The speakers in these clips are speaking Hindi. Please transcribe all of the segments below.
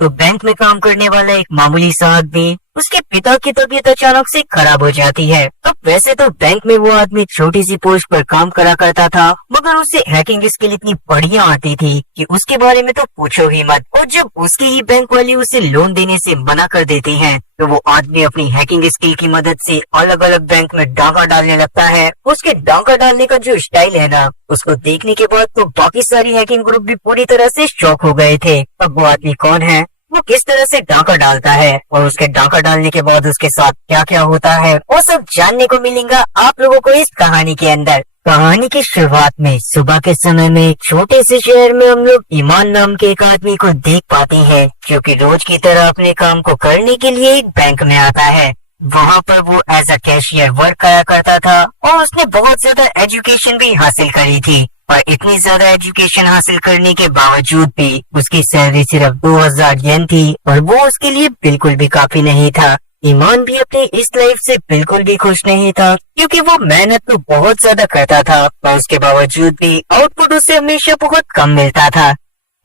तो बैंक में काम करने वाला एक मामूली सा आदमी, उसके पिता की तबीयत अचानक से खराब हो जाती है। अब वैसे तो बैंक में वो आदमी छोटी सी पोस्ट पर काम करा करता था, मगर उसे हैकिंग स्किल इतनी बढ़िया आती थी कि उसके बारे में तो पूछो ही मत। और जब उसकी ही बैंक वाली उसे लोन देने से मना कर देती हैं, तो वो आदमी अपनी हैकिंग स्किल की मदद से अलग अलग बैंक में डाका डालने लगता है। उसके डाका डालने का जो स्टाइल है ना, उसको देखने के बाद तो बाकी सारी हैकिंग ग्रुप भी पूरी तरह से शॉक हो गए थे। अब वो आदमी कौन है, वो किस तरह से डाका डालता है और उसके डाका डालने के बाद उसके साथ क्या क्या होता है, वो सब जानने को मिलेगा आप लोगों को इस कहानी के अंदर। कहानी की शुरुआत में सुबह के समय में एक छोटे से शहर में हम लोग ईमान नाम के एक आदमी को देख पाते हैं, जो कि रोज की तरह अपने काम को करने के लिए एक बैंक में आता है। वहाँ पर वो एज अ कैशियर वर्क करा करता था और उसने बहुत ज्यादा एजुकेशन भी हासिल करी थी। और इतनी ज्यादा एजुकेशन हासिल करने के बावजूद भी उसकी सैलरी सिर्फ 2000 येन थी और वो उसके लिए बिल्कुल भी काफी नहीं था। ईमान भी अपनी इस लाइफ से बिल्कुल भी खुश नहीं था, क्योंकि वो मेहनत तो बहुत ज्यादा करता था पर उसके बावजूद भी आउटपुट उसे हमेशा बहुत कम मिलता था।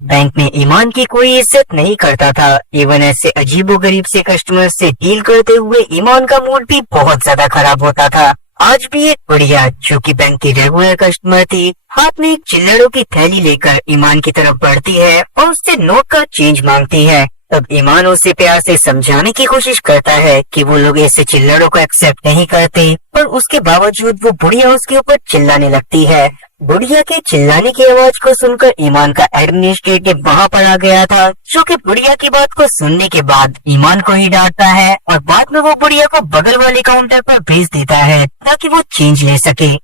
बैंक में ईमान की कोई इज्जत नहीं करता था। इवन ऐसे अजीबोगरीब से कस्टमर से डील करते हुए ईमान का मूड भी बहुत ज्यादा खराब होता था। आज भी एक बुढ़िया जो कि बैंक की रेगुलर कस्टमर थी, हाथ में एक चिल्लड़ों की थैली लेकर ईमान की तरफ बढ़ती है और उससे नोट का चेंज मांगती है। तब ईमान उसे प्यार से समझाने की कोशिश करता है कि वो लोग ऐसे चिल्लड़ों को एक्सेप्ट नहीं करते, पर उसके बावजूद वो बुढ़िया उसके ऊपर चिल्लाने लगती है। बुढ़िया के चिल्लाने की आवाज को सुनकर ईमान का एडमिनिस्ट्रेटिव वहाँ पर आ गया था, जो कि बुढ़िया की बात को सुनने के बाद ईमान को ही डांटता है और बाद में वो बुढ़िया को बगल वाले काउंटर पर भेज देता है ताकि वो चेंज ले सके।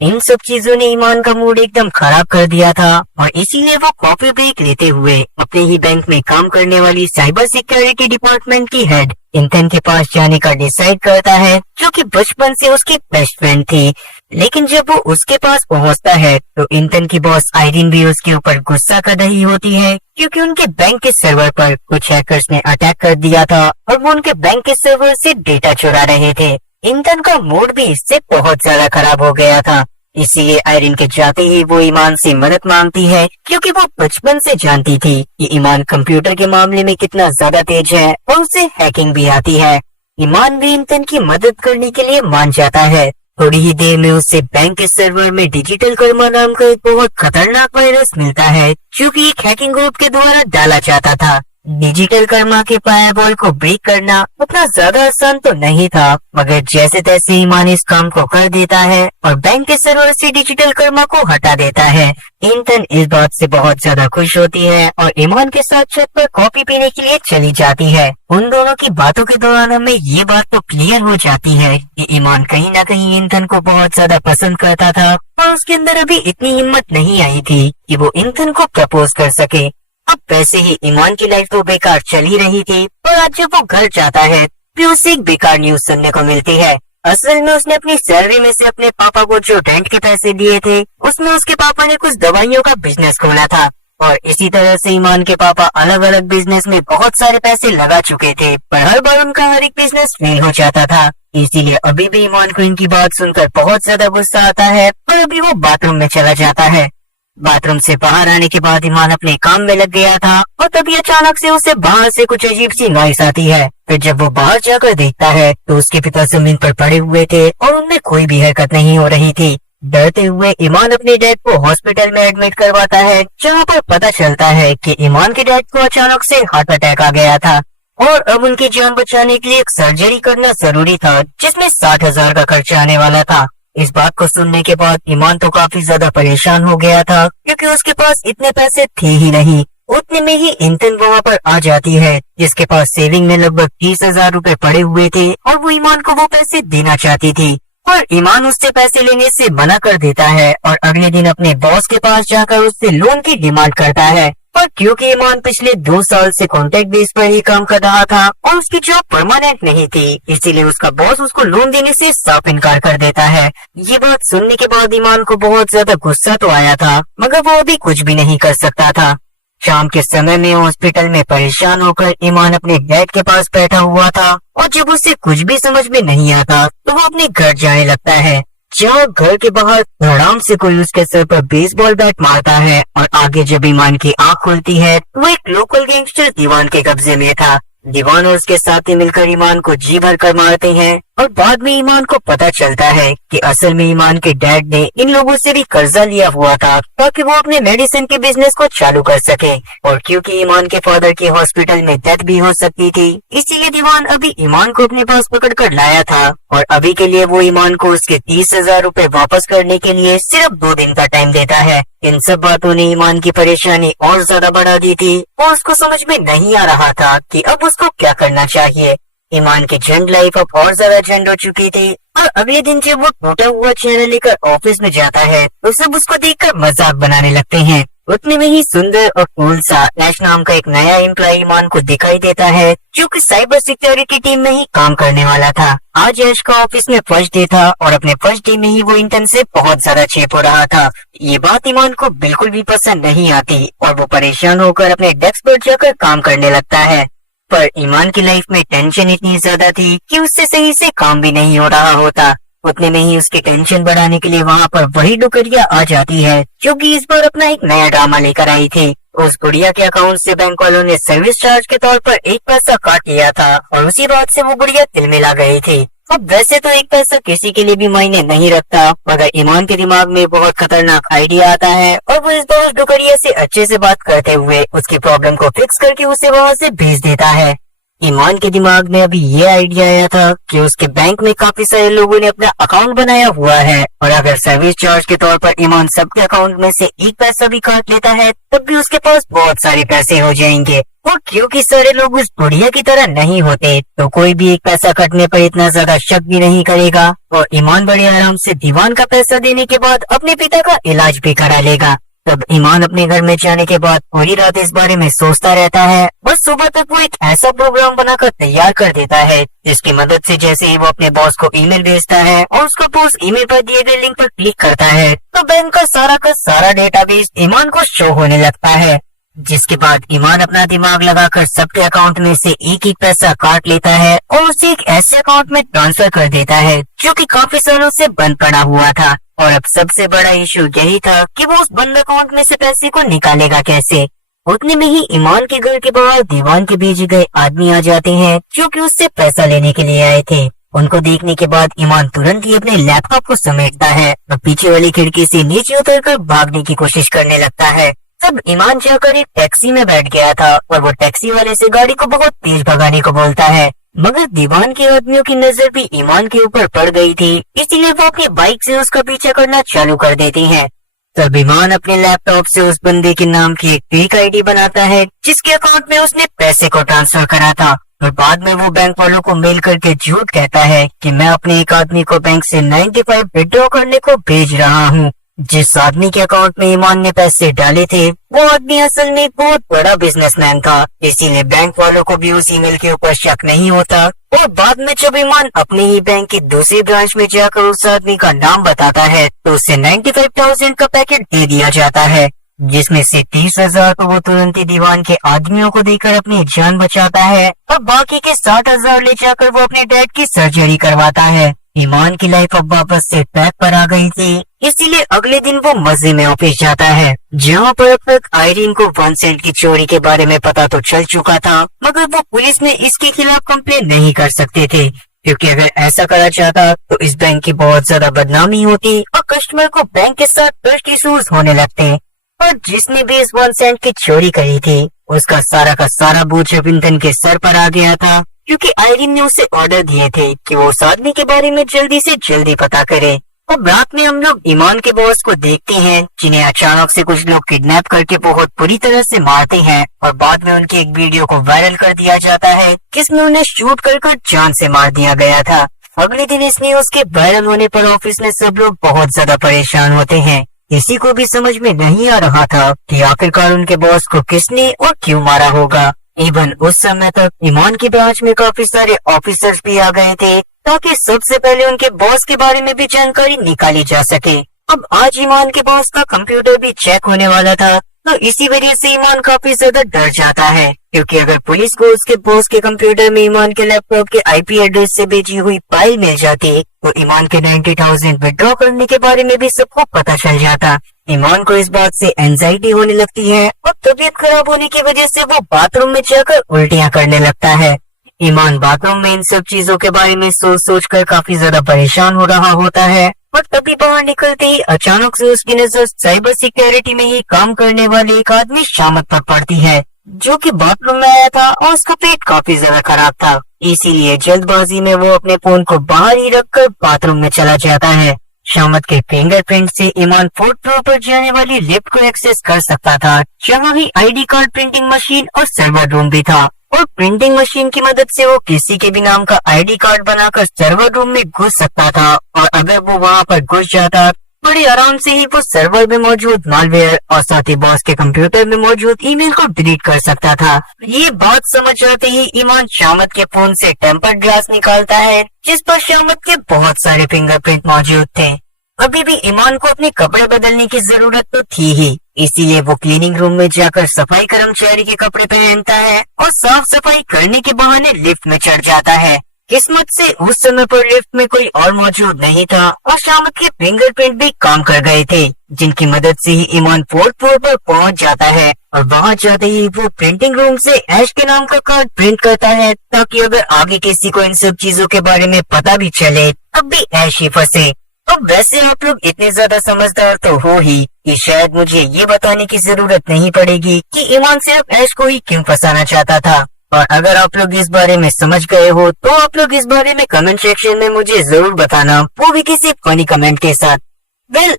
इन सब चीजों ने ईमान का मूड एकदम खराब कर दिया था और इसीलिए वो कॉफी ब्रेक लेते हुए अपने ही बैंक में काम करने वाली साइबर सिक्योरिटी डिपार्टमेंट की हेड इंथन के पास जाने का डिसाइड करता है, जो कि बचपन से उसकी बेस्ट फ्रेंड थी। लेकिन जब वो उसके पास पहुंचता है तो इंथन की बॉस आयरिन भी उसके ऊपर गुस्सा कर रही होती है, क्योंकि उनके बैंक के सर्वर पर कुछ हैकर्स ने अटैक कर दिया था और वो उनके बैंक के सर्वर से डेटा चुरा रहे थे। इंथन का मूड भी इससे बहुत ज्यादा खराब हो गया था, इसीलिए आयरिन के जाते ही वो ईमान से मदद मांगती है, क्योंकि वो बचपन से जानती थी कि ईमान कंप्यूटर के मामले में कितना ज्यादा तेज है और उसे हैकिंग भी आती है। ईमान भी इंथन की मदद करने के लिए मान जाता है। थोड़ी ही देर में उससे बैंक के सर्वर में डिजिटल कर्मा नाम का एक बहुत खतरनाक वायरस मिलता है, जो कि एक हैकिंग ग्रुप के द्वारा डाला जाता था। डिजिटल कर्मा के फायरवॉल को ब्रेक करना उतना ज्यादा आसान तो नहीं था, मगर जैसे तैसे ईमान इस काम को कर देता है और बैंक के सर्वर से डिजिटल कर्मा को हटा देता है। इंथन इस बात से बहुत ज्यादा खुश होती है और ईमान के साथ छत पर कॉफी पीने के लिए चली जाती है। उन दोनों की बातों के दौरान हमें ये बात तो क्लियर हो जाती है कि ईमान कहीं ना कहीं इंथन को बहुत ज्यादा पसंद करता था और उसके अंदर अभी इतनी हिम्मत नहीं आई थी कि वो इंथन को प्रपोज कर सके। अब वैसे ही ईमान की लाइफ तो बेकार चल ही रही थी, और आज जब वो घर जाता है फिर उसे एक बेकार न्यूज सुनने को मिलती है। असल में उसने अपनी सैलरी में से अपने पापा को जो रेंट के पैसे दिए थे, उसमें उसके पापा ने कुछ दवाइयों का बिजनेस खोला था और इसी तरह से ईमान के पापा अलग अलग बिजनेस में बहुत सारे पैसे लगा चुके थे, पर हर बार उनका हर एक बिजनेस फेल हो जाता था। इसीलिए अभी भी ईमान को इनकी बात सुनकर बहुत ज्यादा गुस्सा आता है और अभी वो बाथरूम में चला जाता है। बाथरूम से बाहर आने के बाद ईमान अपने काम में लग गया था और तभी अचानक से उसे बाहर से कुछ अजीब सी नॉइस आती है। फिर जब वो बाहर जाकर देखता है तो उसके पिता जमीन पर पड़े हुए थे और उनमें कोई भी हरकत नहीं हो रही थी। डरते हुए ईमान अपने डैड को हॉस्पिटल में एडमिट करवाता है, जहाँ पर पता चलता है कि ईमान के डैड को अचानक से हार्ट अटैक आ गया था और अब उनकी जान बचाने के लिए एक सर्जरी करना जरूरी था, जिसमें 60,000 का खर्चा आने वाला था। इस बात को सुनने के बाद ईमान तो काफी ज्यादा परेशान हो गया था, क्योंकि उसके पास इतने पैसे थे ही नहीं। उतने में ही इंथन वहाँ पर आ जाती है, जिसके पास सेविंग में लगभग 30,000 रूपए पड़े हुए थे और वो ईमान को वो पैसे देना चाहती थी, और ईमान उससे पैसे लेने से मना कर देता है और अगले दिन अपने बॉस के पास जाकर उससे लोन की डिमांड करता है। पर क्योंकि ईमान पिछले 2 साल से कॉन्ट्रैक्ट बेस पर ही काम कर रहा था और उसकी जॉब परमानेंट नहीं थी, इसीलिए उसका बॉस उसको लोन देने से साफ इनकार कर देता है। ये बात सुनने के बाद ईमान को बहुत ज्यादा गुस्सा तो आया था, मगर वो अभी कुछ भी नहीं कर सकता था। शाम के समय में हॉस्पिटल में परेशान होकर ईमान अपने डैड के पास बैठा हुआ था और जब उसे कुछ भी समझ में नहीं आता तो वो अपने घर जाने लगता है। जहाँ घर के बाहर धड़ाम से कोई उसके सर पर बेसबॉल बैट मारता है और आगे जब ईमान की आंख खुलती है वो एक लोकल गैंगस्टर दीवान के कब्जे में था। दीवान और उसके साथी मिलकर ईमान को जी भर कर मारते हैं और बाद में ईमान को पता चलता है कि असल में ईमान के डैड ने इन लोगों से भी कर्जा लिया हुआ था ताकि वो अपने मेडिसिन के बिजनेस को चालू कर सके। और क्योंकि ईमान के फादर की हॉस्पिटल में डेथ भी हो सकती थी, इसीलिए दीवान अभी ईमान को अपने पास पकड़ कर लाया था और अभी के लिए वो ईमान को उसके 30,000 रूपए वापस करने के लिए सिर्फ 2 दिन का टाइम देता है। इन सब बातों ने ईमान की परेशानी और ज्यादा बढ़ा दी थी और उसको समझ में नहीं आ रहा था कि अब उसको क्या करना चाहिए। ईमान की झंड लाइफ अब और ज्यादा झंड हो चुकी थी और अगले दिन जब वो टूटा हुआ चेहरा लेकर ऑफिस में जाता है तो सब उसको देखकर मजाक बनाने लगते हैं। उतने में ही सुंदर और कूल सा ऐश नाम का एक नया एम्प्लॉय ईमान को दिखाई देता है जो कि साइबर सिक्योरिटी टीम में ही काम करने वाला था। आज ऐश का ऑफिस में फर्स्ट डे था और अपने फर्स्ट डे में ही वो इंटर्न से बहुत ज्यादा चेप हो रहा था। ये बात ईमान को बिल्कुल भी पसंद नहीं आती और वो परेशान होकर अपने डेस्क पर जाकर काम करने लगता है। पर ईमान की लाइफ में टेंशन इतनी ज्यादा थी कि उससे सही से काम भी नहीं हो रहा होता। उतने में ही उसकी टेंशन बढ़ाने के लिए वहाँ पर वही डुकरिया आ जाती है जो कि इस बार अपना एक नया ड्रामा लेकर आई थी। उस गुड़िया के अकाउंट से बैंक वालों ने सर्विस चार्ज के तौर पर 1 पैसा काट लिया था और उसी बात से वो गुड़िया तिलमिला गई थी। अब वैसे तो 1 पैसा किसी के लिए भी मायने नहीं रखता, मगर ईमान के दिमाग में बहुत खतरनाक आइडिया आता है और वो इस बार उस डुकरिया से अच्छे से बात करते हुए उसकी प्रॉब्लम को फिक्स करके उसे वहाँ से भेज देता है। ईमान के दिमाग में अभी ये आइडिया आया था कि उसके बैंक में काफी सारे लोगों ने अपना अकाउंट बनाया हुआ है और अगर सर्विस चार्ज के तौर पर ईमान सबके अकाउंट में से 1 पैसा भी काट लेता है तब भी उसके पास बहुत सारे पैसे हो जाएंगे। और क्योंकि सारे लोग उस बुढ़िया की तरह नहीं होते तो कोई भी 1 पैसा कटने पर इतना ज्यादा शक भी नहीं करेगा और ईमान बड़े आराम से दीवान का पैसा देने के बाद अपने पिता का इलाज भी करा लेगा। तब ईमान अपने घर में जाने के बाद पूरी रात इस बारे में सोचता रहता है। बस सुबह तक वो एक ऐसा प्रोग्राम बनाकर तैयार कर देता है जिसकी मदद से जैसे ही वो अपने बॉस को ईमेल भेजता है और उसका बॉस ईमेल पर दिए गए लिंक पर क्लिक करता है तो बैंक का सारा डेटाबेस ईमान को शो होने लगता है। जिसके बाद ईमान अपना दिमाग लगाकर सबके अकाउंट में से 1-1 पैसा काट लेता है और उसे एक ऐसे अकाउंट में ट्रांसफर कर देता है जो कि काफी सालों से बंद पड़ा हुआ था। और अब सबसे बड़ा इशू यही था कि वो उस बंद अकाउंट में से पैसे को निकालेगा कैसे। उतने में ही ईमान के घर के बाहर दीवान के भेजे गए आदमी आ जाते हैं जो कि उससे पैसा लेने के लिए आए थे। उनको देखने के बाद ईमान तुरंत ही अपने लैपटॉप को समेटता है और पीछे वाली खिड़की से नीचे उतरकर भागने की कोशिश करने लगता है। तब ईमान जाकर एक टैक्सी में बैठ गया था और वो टैक्सी वाले से गाड़ी को बहुत तेज भगाने को बोलता है, मगर दीवान के आदमियों की नजर भी ईमान के ऊपर पड़ गई थी, इसीलिए वो अपनी बाइक से उसका पीछा करना चालू कर देती हैं। तब ईमान अपने लैपटॉप से उस बंदे के नाम की एक फेक आईडी बनाता है जिसके अकाउंट में उसने पैसे को ट्रांसफर करा था और बाद में वो बैंक वालों को मेल करके झूठ कहता है कि मैं अपने एक आदमी को बैंक से 95 विड्रॉ करने को भेज रहा हूँ। जिस आदमी के अकाउंट में ईमान ने पैसे डाले थे वो आदमी असल में बहुत बड़ा बिजनेसमैन था, इसीलिए बैंक वालों को भी उस ईमेल के ऊपर शक नहीं होता। और बाद में जब ईमान अपने ही बैंक की दूसरी ब्रांच में जाकर उस आदमी का नाम बताता है तो उसे 95,000 का पैकेट दे दिया जाता है, जिसमें से 30,000 को वो तुरंत ही दीवान के आदमियों को देकर अपनी जान बचाता है और बाकी के 60,000 ले जाकर वो अपने डैड की सर्जरी करवाता है। ईमान की लाइफ अब वापस से ट्रैक पर आ गई थी, इसीलिए अगले दिन वो मजे में ऑफिस जाता है जहाँ पर अब तक आयरीन को 1 सेंट की चोरी के बारे में पता तो चल चुका था, मगर वो पुलिस में इसके खिलाफ कंप्लेन नहीं कर सकते थे क्योंकि अगर ऐसा करा चाहता तो इस बैंक की बहुत ज्यादा बदनामी होती और कस्टमर को बैंक के साथ ट्रस्ट इश्यूज होने लगते। और जिसने भी इस 1 सेंट की चोरी करी थी उसका सारा का सारा बोझ अब इंधन के सर पर आ गया था, क्योंकि आयरीन ने उसे ऑर्डर दिए थे कि वो उस आदमी के बारे में जल्दी से जल्दी पता करे। और रात में हम लोग ईमान के बॉस को देखते हैं जिन्हें अचानक से कुछ लोग किडनैप करके बहुत बुरी तरह से मारते हैं और बाद में उनकी एक वीडियो को वायरल कर दिया जाता है जिसमें उन्हें शूट कर जान से मार दिया गया था। अगले दिन इस न्यूज के वायरल होने पर ऑफिस में सब लोग बहुत ज्यादा परेशान होते हैं। किसी को भी समझ में नहीं आ रहा था कि आखिरकार उनके बॉस को किसने और क्यों मारा होगा। इवन उस समय तक ईमान की ब्रांच में काफी सारे ऑफिसर्स भी आ गए थे ताकि सबसे पहले उनके बॉस के बारे में भी जानकारी निकाली जा सके। अब आज ईमान के बॉस का कंप्यूटर भी चेक होने वाला था तो इसी वजह से ईमान काफी ज्यादा डर जाता है, क्योंकि अगर पुलिस को उसके बॉस के कंप्यूटर में ईमान के लैपटॉप के आईपी एड्रेस से भेजी हुई फाइल मिल जाती तो ईमान के 90,000 विड्रॉ करने के बारे में भी सबको पता चल जाता। ईमान को इस बात से एंजाइटी होने लगती है और तबीयत खराब होने की वजह से वो बाथरूम में जाकर उल्टियां करने लगता है। ईमान बाथरूम में इन सब चीजों के बारे में सोच कर काफी ज्यादा परेशान हो रहा होता है और तभी बाहर निकलते ही अचानक से उसकी नजर साइबर सिक्योरिटी में ही काम करने वाले एक आदमी शामत पर पड़ती है, जो कि बाथरूम में आया था और उसका पेट काफी ज्यादा खराब था। इसीलिए जल्दबाजी में वो अपने फोन को बाहर ही रखकर बाथरूम में चला जाता है। शामत के फिंगरप्रिंट से ईमान 4th फ्लोर पर जाने वाली लिफ्ट को एक्सेस कर सकता था, जहाँ ही आईडी कार्ड प्रिंटिंग मशीन और सर्वर रूम भी था, और प्रिंटिंग मशीन की मदद से वो किसी के भी नाम का आईडी कार्ड बनाकर सर्वर रूम में घुस सकता था। और अगर वो वहाँ पर घुस जाता बड़ी आराम से ही वो सर्वर में मौजूद मालवेयर और साथ ही बॉस के कंप्यूटर में मौजूद ईमेल को डिलीट कर सकता था। ये बात समझ आते ही ईमान शामत के फोन से टेम्पर्ड ग्लास निकालता है, जिस पर शामत के बहुत सारे फिंगरप्रिंट मौजूद थे। अभी भी ईमान को अपने कपड़े बदलने की जरूरत तो थी ही, इसीलिए वो क्लीनिंग रूम में जाकर सफाई कर्मचारी के कपड़े पहनता है और साफ सफाई करने के बहाने लिफ्ट में चढ़ जाता है। किस्मत से उस समय पर लिफ्ट में कोई और मौजूद नहीं था और शामत के फिंगरप्रिंट भी काम कर गए थे, जिनकी मदद से ही ईमान 4th फ्लोर पर पहुंच जाता है। और वहां जाते ही वो प्रिंटिंग रूम से ऐश के नाम का कार्ड प्रिंट करता है, ताकि अगर आगे किसी को इन सब चीजों के बारे में पता भी चले तब भी ऐश ही फंसे। अब वैसे आप लोग इतने ज्यादा समझदार तो हो ही कि शायद मुझे ये बताने की जरूरत नहीं पड़ेगी कि ईमान सिर्फ ऐश को ही क्यों फंसाना चाहता था। और अगर आप लोग इस बारे में समझ गए हो तो आप लोग इस बारे में कमेंट सेक्शन में मुझे जरूर बताना, वो भी किसी फनी कमेंट के साथ।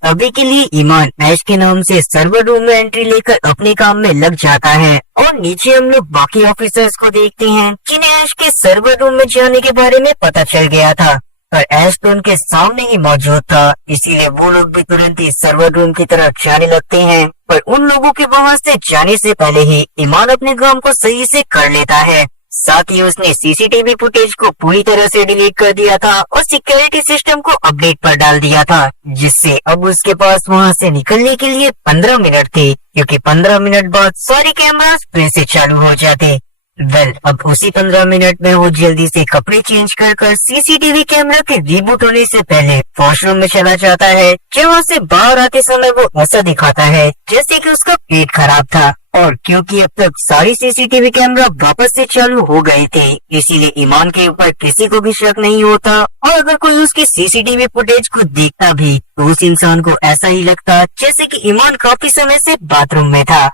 अभी के लिए ईमान ऐश के नाम से सर्वर रूम में एंट्री लेकर अपने काम में लग जाता है और नीचे हम लोग बाकी ऑफिसर्स को देखते हैं, जिन्हें ऐश के सर्वर रूम में जाने के बारे में पता चल गया था, पर ऐश तो उनके सामने ही मौजूद था, इसीलिए वो लोग भी तुरंत ही सर्वर रूम की तरफ जाने लगते हैं। पर उन लोगों के वहां से जाने से पहले ही ईमान अपने काम को सही से कर लेता है। साथ ही उसने सीसीटीवी फुटेज को पूरी तरह से डिलीट कर दिया था और सिक्योरिटी सिस्टम को अपडेट पर डाल दिया था, जिससे अब उसके पास वहां से निकलने के लिए 15 मिनट थे, क्योंकि 15 मिनट बाद सारे कैमरास फिर से चालू हो जाते। अब उसी 15 मिनट में वो जल्दी से कपड़े चेंज कर सीसीटीवी कैमरा के रिबूट होने से पहले वॉशरूम में चला जाता है, जहाँ से बाहर आते समय वो ऐसा दिखाता है जैसे कि उसका पेट खराब था। और क्योंकि अब तक सारी सीसीटीवी कैमरा वापस से चालू हो गए थे, इसीलिए ईमान के ऊपर किसी को भी शक नहीं होता, और अगर कोई उसकी सीसीटीवी फुटेज को देखता भी तो उस इंसान को ऐसा ही लगता जैसे कि ईमान काफी समय से बाथरूम में था।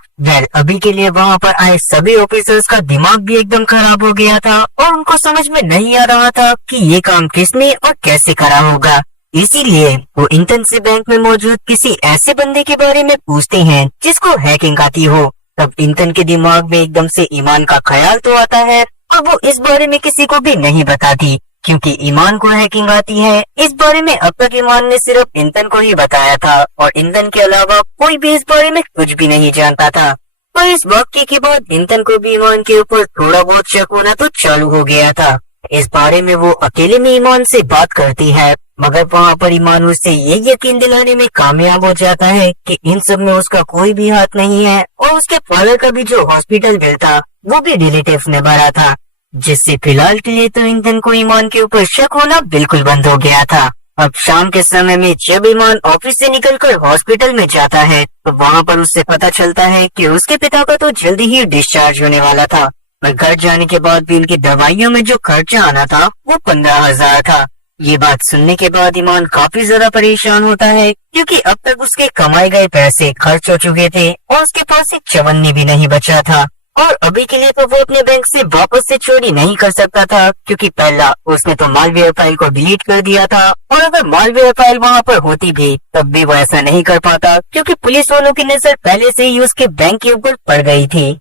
अभी के लिए वहाँ पर आए सभी ऑफिसर्स का दिमाग भी एकदम खराब हो गया था और उनको समझ में नहीं आ रहा था कि ये काम किसने और कैसे करा होगा। इसीलिए वो इंटर्न से बैंक में मौजूद किसी ऐसे बंदे के बारे में पूछते हैं जिसको हैकिंग आती हो। तब इंटर्न के दिमाग में एकदम से ईमान का ख्याल तो आता है और वो इस बारे में किसी को भी नहीं बताती, क्योंकि ईमान को हैकिंग आती है। इस बारे में अब तक ईमान ने सिर्फ इंटर्न को ही बताया था और इंटर्न के अलावा कोई भी इस बारे में कुछ भी नहीं जानता था। पर इस वाक्य के बाद इंटर्न को भी ईमान के ऊपर थोड़ा बहुत शक होना तो चालू हो गया था। इस बारे में वो अकेले में ईमान से बात करती है, मगर वहाँ पर ईमान उससे ये यकीन दिलाने में कामयाब हो जाता है कि इन सब में उसका कोई भी हाथ नहीं है, और उसके फादर का भी जो हॉस्पिटल बिल था वो भी रिलेटिव्स ने भरा था, जिससे फिलहाल के लिए तो इंटर्न को ईमान के ऊपर शक होना बिल्कुल बंद हो गया था। अब शाम के समय में जब ईमान ऑफिस से निकलकर हॉस्पिटल में जाता है तो वहाँ पर उससे पता चलता है कि उसके पिता का तो जल्दी ही डिस्चार्ज होने वाला था, पर घर जाने के बाद भी उनकी दवाइयों में जो खर्चा आना था वो 15,000 था। ये बात सुनने के बाद ईमान काफी ज्यादा परेशान होता है, क्योंकि अब तक उसके कमाए गए पैसे खर्च हो चुके थे और उसके पास एक चवन्नी भी नहीं बचा था। और अभी के लिए तो वो अपने बैंक से वापस से चोरी नहीं कर सकता था, क्योंकि पहला उसने तो मालवेयर फाइल को डिलीट कर दिया था, और अगर मालवेयर फाइल वहाँ पर होती भी तब भी वो ऐसा नहीं कर पाता, क्योंकि पुलिस वालों की नजर पहले से ही उसके बैंक के ऊपर पड़ गई थी।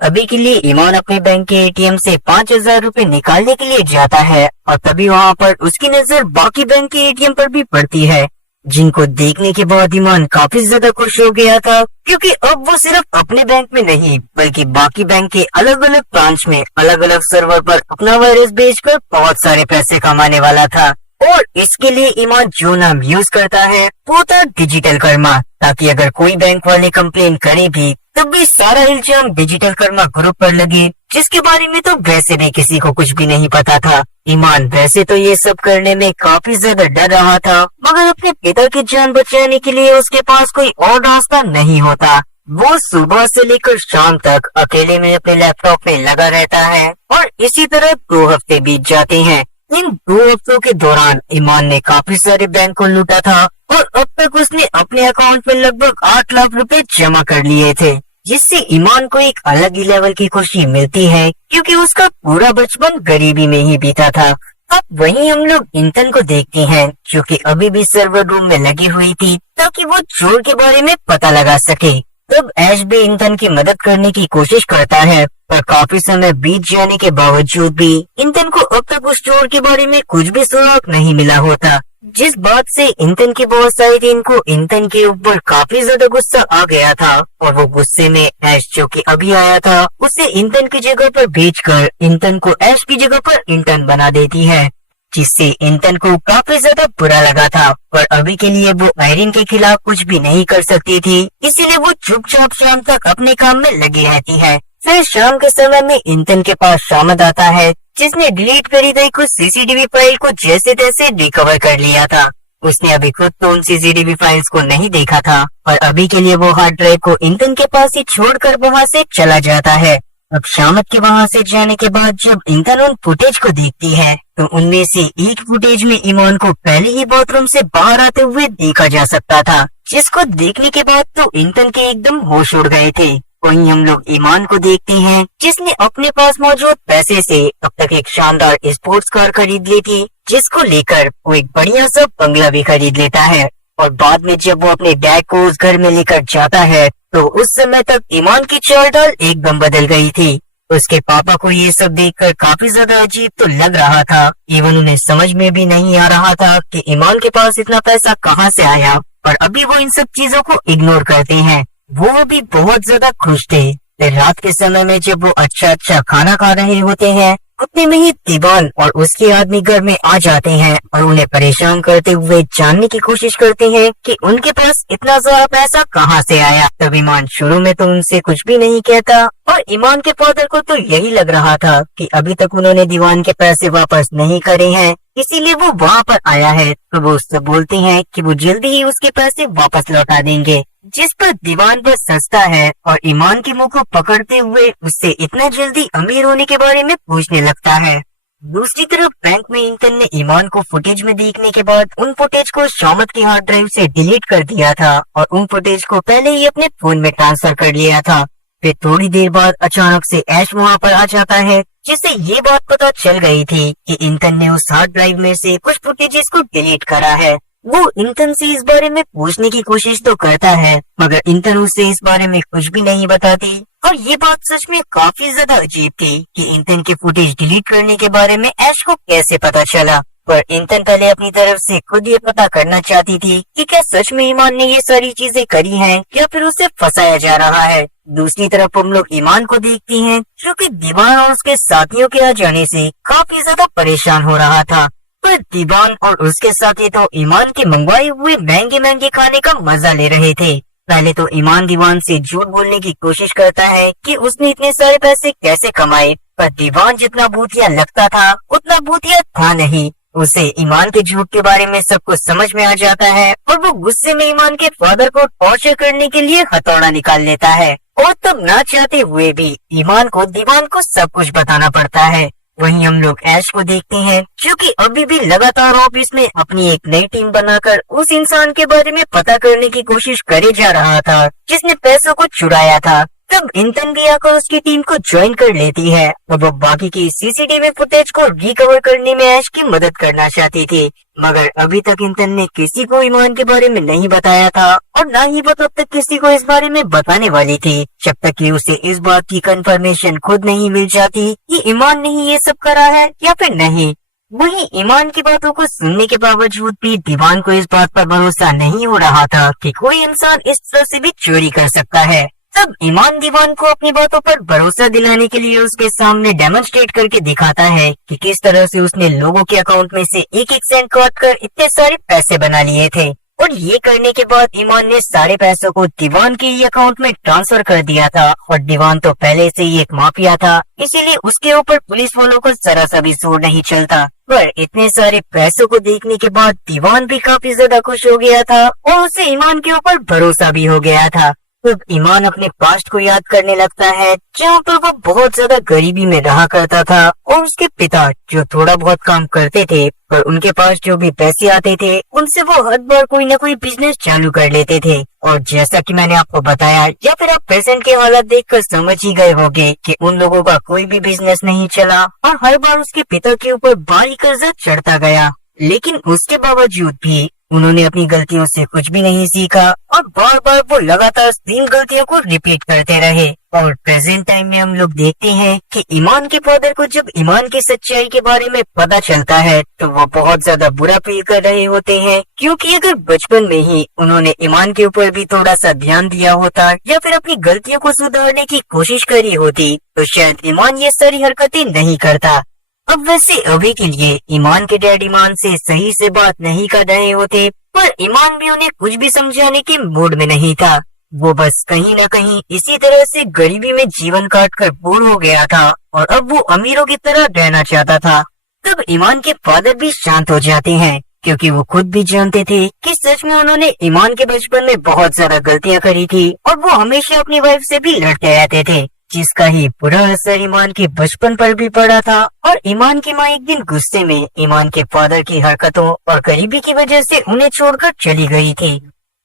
अभी के लिए ईमान अपने बैंक के एटीएम से 5,000 रूपए निकालने के लिए जाता है, और तभी वहाँ पर उसकी नजर बाकी बैंक के एटीएम पर भी पड़ती है, जिनको देखने के बाद ईमान काफी ज्यादा खुश हो गया था, क्योंकि अब वो सिर्फ अपने बैंक में नहीं बल्कि बाकी बैंक के अलग अलग ब्रांच में अलग अलग सर्वर पर अपना वायरस भेजकर बहुत सारे पैसे कमाने वाला था। और इसके लिए ईमान जो नाम यूज करता है वो था डिजिटल कर्मा, ताकि अगर कोई बैंक वाले कंप्लेन करे भी तब भी सारा इल्जाम डिजिटल कर्मा ग्रुप पर लगे, जिसके बारे में तो वैसे भी किसी को कुछ भी नहीं पता था। ईमान वैसे तो ये सब करने में काफी ज्यादा डर रहा था, मगर अपने पिता की जान बचाने के लिए उसके पास कोई और रास्ता नहीं होता। वो सुबह से लेकर शाम तक अकेले में अपने लैपटॉप में लगा रहता है और इसी तरह 2 हफ्ते बीत जाते हैं। इन 2 हफ्तों के दौरान ईमान ने काफी सारे बैंक को लूटा था और अब तक उसने अपने अकाउंट में लगभग 8 लाख रुपए जमा कर लिए थे, जिससे ईमान को एक अलग ही लेवल की खुशी मिलती है, क्योंकि उसका पूरा बचपन गरीबी में ही बीता था। अब वहीं हम लोग इंतन को देखते हैं, जो कि अभी भी सर्वर रूम में लगी हुई थी ताकि वो चोर के बारे में पता लगा सके। तब ऐश भी इंतन की मदद करने की कोशिश करता है, पर काफी समय बीत जाने के बावजूद भी इंतन को अब तक उस चोर के बारे में कुछ भी सुराग नहीं मिला होता। जिस बात से इंतन के बॉस आए थे, इनको इंतन के ऊपर काफी ज्यादा गुस्सा आ गया था और वो गुस्से में ऐश जो कि अभी आया था उसे इंतन की जगह पर भेजकर इंतन को ऐश की जगह पर इंटर्न बना देती है, जिससे इंतन को काफी ज्यादा बुरा लगा था। पर अभी के लिए वो आयरिन के खिलाफ कुछ भी नहीं कर सकती थी, इसीलिए वो चुपचाप शाम तक अपने काम में लगी रहती है। फिर शाम के समय में इंतन के पास शामद आता है, जिसने डिलीट करी गई कुछ सीसीटीवी फाइल को जैसे तैसे रिकवर कर लिया था। उसने अभी खुद तो उन सीसीटीवी फाइल्स को नहीं देखा था, पर अभी के लिए वो हार्ड ड्राइव को इंतन के पास ही छोड़कर वहाँ से चला जाता है। अब शामत के वहाँ से जाने के बाद जब इंतन उन फुटेज को देखती है तो उनमें से एक फुटेज में ईमान को पहले ही बाथरूम से बाहर आते हुए देखा जा सकता था, जिसको देखने के बाद तो इंतन के एकदम होश उड़ गए थे। वहीं हम लोग ईमान को देखते हैं, जिसने अपने पास मौजूद पैसे से अब तक एक शानदार स्पोर्ट्स कार खरीद ली थी, जिसको लेकर वो एक बढ़िया सा बंगला भी खरीद लेता है। और बाद में जब वो अपने डैड को उस घर में लेकर जाता है तो उस समय तक ईमान की चाल ढाल एकदम बदल गई थी। उसके पापा को ये सब देखकर काफी ज्यादा अजीब तो लग रहा था, इवन उन्हें समझ में भी नहीं आ रहा था कि ईमान के पास इतना पैसा कहाँ से आया, पर अभी वो इन सब चीजों को इग्नोर करते हैं। वो अभी बहुत ज्यादा खुश थे। फिर रात के समय में जब वो अच्छा खाना खा रहे होते हैं, उतने में ही दीवान और उसके आदमी घर में आ जाते हैं और उन्हें परेशान करते हुए जानने की कोशिश करते हैं कि उनके पास इतना ज्यादा पैसा कहाँ से आया। तब ईमान शुरू में तो उनसे कुछ भी नहीं कहता और ईमान के फादर को तो यही लग रहा था कि अभी तक उन्होंने दीवान के पैसे वापस नहीं करे हैं, इसीलिए वो वहाँ पर आया है। तो वो उससे बोलते हैं कि वो जल्दी ही उसके पैसे वापस लौटा देंगे, जिस पर दीवान बस हंसता है और ईमान के मुंह को पकड़ते हुए उससे इतना जल्दी अमीर होने के बारे में पूछने लगता है। दूसरी तरफ बैंक में इंतन ने ईमान को फुटेज में देखने के बाद उन फुटेज को शामत की हार्ड ड्राइव से डिलीट कर दिया था और उन फुटेज को पहले ही अपने फोन में ट्रांसफर कर लिया था। फिर थोड़ी देर बाद अचानक से ऐश वहाँ पर आ जाता है, जिससे ये बात पता चल गई थी कि इंतन ने उस हार्ड ड्राइव में से कुछ फुटेजेस को डिलीट करा है। वो इंतन से इस बारे में पूछने की कोशिश तो करता है, मगर इंतन उसे इस बारे में कुछ भी नहीं बताती। और ये बात सच में काफी ज्यादा अजीब थी कि इंतन के फुटेज डिलीट करने के बारे में ऐश को कैसे पता चला। पर इंतन पहले अपनी तरफ से खुद ये पता करना चाहती थी कि क्या सच में ईमान ने ये सारी चीजें करी हैं या फिर उसे फंसाया जा रहा है। दूसरी तरफ हम लोग ईमान को देखते हैं, जो कि दीवान और उसके साथियों के आ जाने से काफी ज्यादा परेशान हो रहा था। पर दीवान और उसके साथी तो ईमान के मंगवाए हुए महंगे महंगे खाने का मजा ले रहे थे। पहले तो ईमान दीवान से झूठ बोलने की कोशिश करता है कि उसने इतने सारे पैसे कैसे कमाए, पर दीवान जितना भूतिया लगता था उतना भूतिया था नहीं। उसे ईमान के झूठ के बारे में सब कुछ समझ में आ जाता है और वो गुस्से में ईमान के फादर को टॉर्चर करने के लिए हथौड़ा निकाल लेता है। और तब ना चाहते हुए भी ईमान को दीवान को सब कुछ बताना पड़ता है। वहीं हम लोग ऐश को देखते हैं, जो कि अभी भी लगातार ऑफिस में अपनी एक नई टीम बनाकर उस इंसान के बारे में पता करने की कोशिश करे जा रहा था जिसने पैसों को चुराया था। तब इंतन भी आकर उसकी टीम को ज्वाइन कर लेती है और वो बाकी की सीसीटीवी फुटेज को रिकवर करने में ऐश की मदद करना चाहती थी। मगर अभी तक इंतन ने किसी को ईमान के बारे में नहीं बताया था और न ही वो तब तक किसी को इस बारे में बताने वाली थी, जब तक कि उसे इस बात की कंफर्मेशन खुद नहीं मिल जाती कि ईमान ने ही ये सब करा है या फिर नहीं। वहीं ईमान की बातों को सुनने के बावजूद भी दीवान को इस बात पर भरोसा नहीं हो रहा था कि कोई इंसान इस तरह से भी चोरी कर सकता है। तब ईमान दीवान को अपनी बातों पर भरोसा दिलाने के लिए उसके सामने डेमोन्स्ट्रेट करके दिखाता है कि किस तरह से उसने लोगों के अकाउंट में से एक एक सेंट काट कर इतने सारे पैसे बना लिए थे। और ये करने के बाद ईमान ने सारे पैसों को दीवान के ही अकाउंट में ट्रांसफर कर दिया था। और दीवान तो पहले से ही एक माफिया था, इसीलिए उसके ऊपर पुलिस वालों को जरा सा भी जोर नहीं चलता। पर इतने सारे पैसों को देखने के बाद दीवान भी काफी ज्यादा खुश हो गया था और उसे ईमान के ऊपर भरोसा भी हो गया था। तब ईमान अपने पास्ट को याद करने लगता है, जहाँ पर वो बहुत ज्यादा गरीबी में रहा करता था और उसके पिता जो थोड़ा बहुत काम करते थे, पर उनके पास जो भी पैसे आते थे उनसे वो हर बार कोई न कोई बिजनेस चालू कर लेते थे। और जैसा कि मैंने आपको बताया, या फिर आप प्रेजेंट के हालात देखकर समझ ही गए होंगे कि उन लोगों का कोई भी बिजनेस नहीं चला और हर बार उसके पिता के ऊपर भारी कर्जा चढ़ता गया। लेकिन उसके बावजूद भी उन्होंने अपनी गलतियों से कुछ भी नहीं सीखा और बार बार वो लगातार सेम गलतियों को रिपीट करते रहे। और प्रेजेंट टाइम में हम लोग देखते हैं कि ईमान के फादर को जब ईमान की सच्चाई के बारे में पता चलता है तो वो बहुत ज्यादा बुरा फील कर रहे होते हैं, क्योंकि अगर बचपन में ही उन्होंने ईमान के ऊपर भी थोड़ा सा ध्यान दिया होता या फिर अपनी गलतियों को सुधारने की कोशिश करी होती तो शायद ईमान ये सारी हरकतें नहीं करता। अब वैसे अभी के लिए ईमान के डैड ईमान से सही से बात नहीं कर रहे होते, पर ईमान भी उन्हें कुछ भी समझाने के मूड में नहीं था। वो बस कहीं न कहीं इसी तरह से गरीबी में जीवन काट कर बोर हो गया था और अब वो अमीरों की तरह रहना चाहता था। तब ईमान के फादर भी शांत हो जाते हैं, क्योंकि वो खुद भी जानते थे कि सच में उन्होंने ईमान के बचपन में बहुत ज्यादा गलतियां करी थी और वो हमेशा अपनी वाइफ से भी लड़ते रहते थे, जिसका ही बुरा असर ईमान के बचपन पर भी पड़ा था। और ईमान की माँ एक दिन गुस्से में ईमान के फादर की हरकतों और गरीबी की वजह से उन्हें छोड़कर चली गई थी।